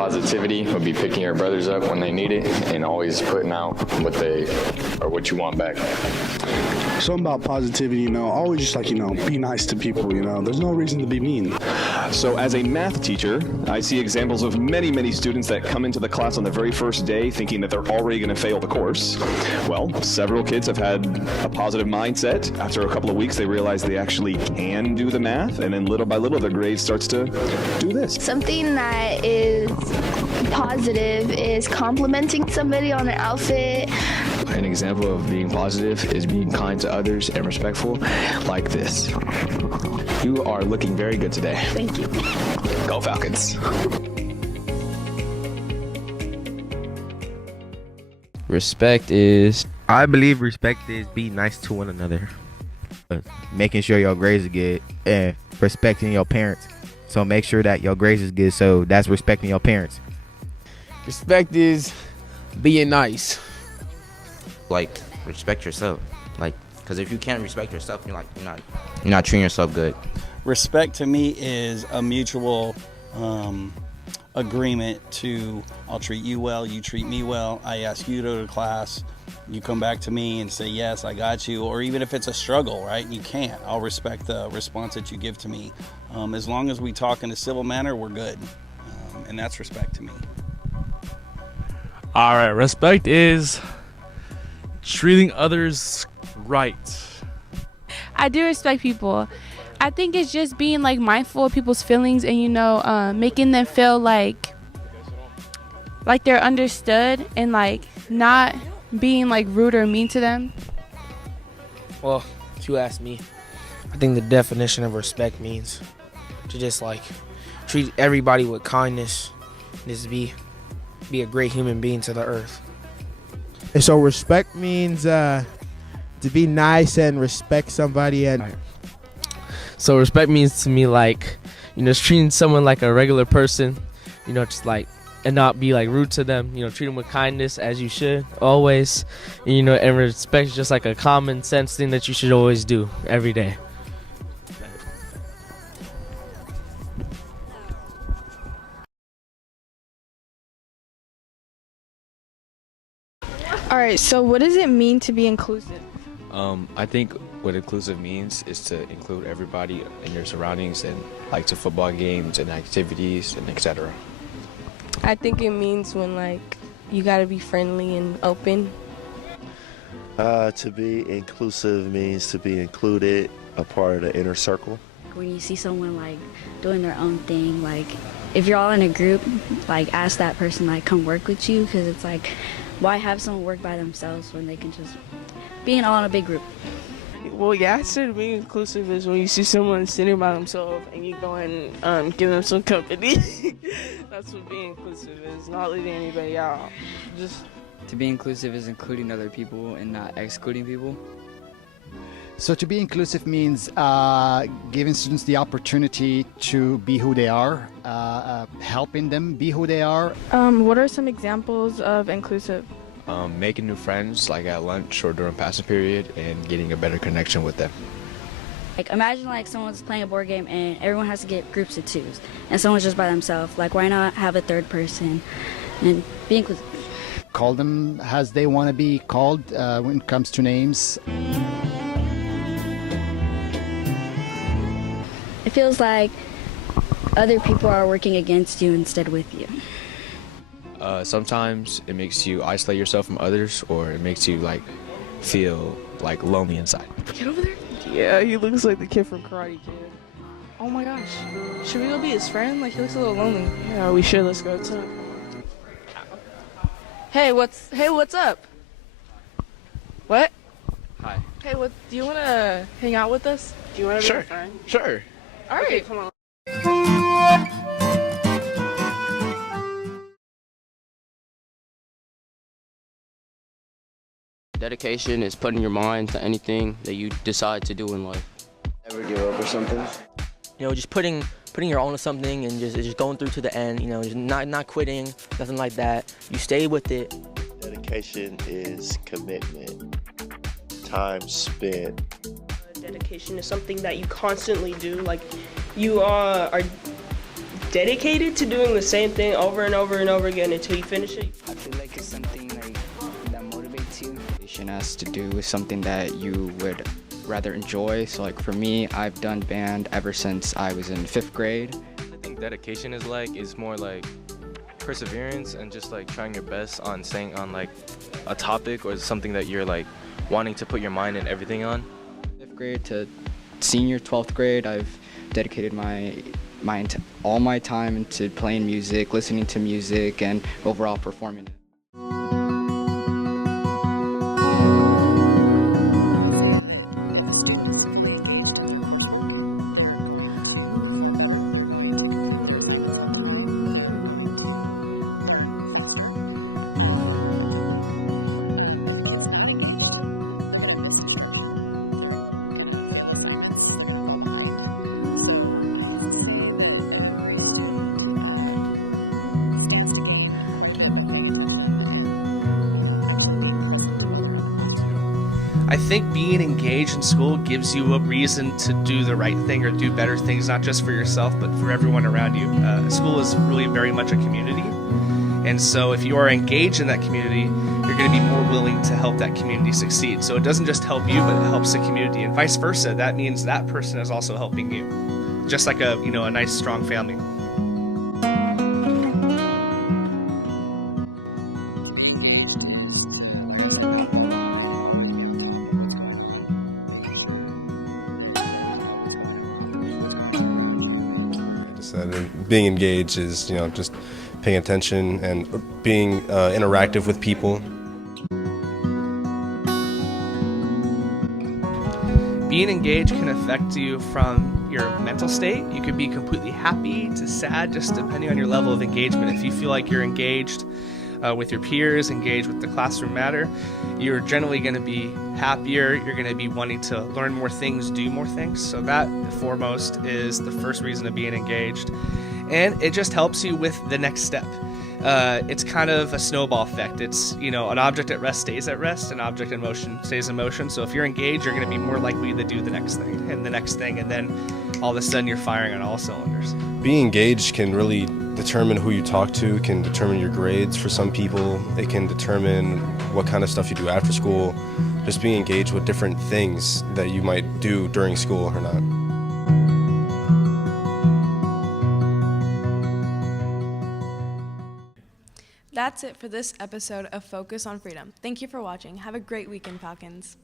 positivity would be picking your brothers up when they need it and always putting out what you want back. Something about positivity, always just be nice to people, There's no reason to be mean. So as a math teacher, I see examples of many, many students that come into the class on the very first day thinking that they're already going to fail the course. Well, several kids have had a positive mindset. After a couple of weeks, they realize they actually can do the math, and then little by little, their grade starts to do this. Something that is positive is complimenting somebody on an outfit. An example of being positive is being kind to others and respectful, like this. You are looking very good today. Thank you. Go Falcons. I believe respect is being nice to one another. Making sure your grades are good and respecting your parents. So make sure that your grades is good, so that's respecting your parents. Respect is being nice. Respect yourself. Because if you can't respect yourself, you're not treating yourself good. Respect to me is a mutual agreement to, I'll treat you well, you treat me well. I ask you to go to class, you come back to me and say, yes, I got you. Or even if it's a struggle, right, you can't. I'll respect the response that you give to me. As long as we talk in a civil manner, we're good. And that's respect to me. All right, respect is treating others right. I do respect people. I think it's just being mindful of people's feelings and making them feel like they're understood and not being rude or mean to them. Well, if you ask me, I think the definition of respect means to just treat everybody with kindness, just be a great human being to the earth. And so respect means to be nice and respect somebody. And so respect means to me just treating someone like a regular person, and not be rude to them, treat them with kindness as you should always, and respect is just a common sense thing that you should always do every day. All right, so what does it mean to be inclusive? I think what inclusive means is to include everybody in your surroundings and to football games and activities and etc. I think it means when you gotta be friendly and open. To be inclusive means to be included, a part of the inner circle. When you see someone doing their own thing, if you're all in a group, ask that person come work with you, because it's why have someone work by themselves when they can just be all in a big group? Well, yeah, I said being inclusive is when you see someone sitting by themselves and you go and give them some company. That's what being inclusive is, not leaving anybody out. To be inclusive is including other people and not excluding people. So to be inclusive means giving students the opportunity to be who they are, helping them be who they are. What are some examples of inclusive? Making new friends at lunch or during passing period and getting a better connection with them. Imagine someone's playing a board game and everyone has to get groups of twos and someone's just by themselves. Why not have a third person and be inclusive? Call them as they want to be called when it comes to names. It feels like other people are working against you instead with you. Sometimes it makes you isolate yourself from others, or it makes you feel lonely inside. Get over there. Yeah, he looks like the kid from Karate Kid. Oh my gosh. Should we go be his friend? He looks a little lonely. Yeah, we should. Let's go too. Hey, what's up? What? Hi. Hey, do you want to hang out with us? Do you want to be a friend? Sure. All right, okay, come on. Dedication is putting your mind to anything that you decide to do in life. Ever give up or something? Just putting your own to something and just going through to the end. Just not quitting, nothing like that. You stay with it. Dedication is commitment, time spent. Dedication is something that you constantly do. You are dedicated to doing the same thing over and over and over again until you finish it. I feel like it's something like that motivates you. It has to do with something that you would rather enjoy. So like for me, I've done band ever since I was in 5th grade. I think dedication is more like perseverance and just like trying your best on staying on like a topic or something that you're like wanting to put your mind and everything on. 5th grade to senior 12th grade, I've dedicated all my time into playing music, listening to music, and overall performing. I think being engaged in school gives you a reason to do the right thing or do better things, not just for yourself, but for everyone around you. School is really very much a community. And so if you are engaged in that community, you're going to be more willing to help that community succeed. So it doesn't just help you, but it helps the community, and vice versa. That means that person is also helping you. Just like a nice, strong family. Being engaged is, just paying attention and being interactive with people. Being engaged can affect you from your mental state. You could be completely happy to sad, just depending on your level of engagement. If you feel like you're engaged with your peers, engaged with the classroom matter, you're generally going to be happier. You're going to be wanting to learn more things, do more things. So that, foremost, is the first reason of being engaged. And it just helps you with the next step. It's kind of a snowball effect. It's, an object at rest stays at rest, an object in motion stays in motion. So if you're engaged, you're going to be more likely to do the next thing and the next thing, and then all of a sudden you're firing on all cylinders. Being engaged can really determine who you talk to, can determine your grades for some people. It can determine what kind of stuff you do after school. Just being engaged with different things that you might do during school or not. That's it for this episode of Focus on Freedom. Thank you for watching. Have a great weekend, Falcons.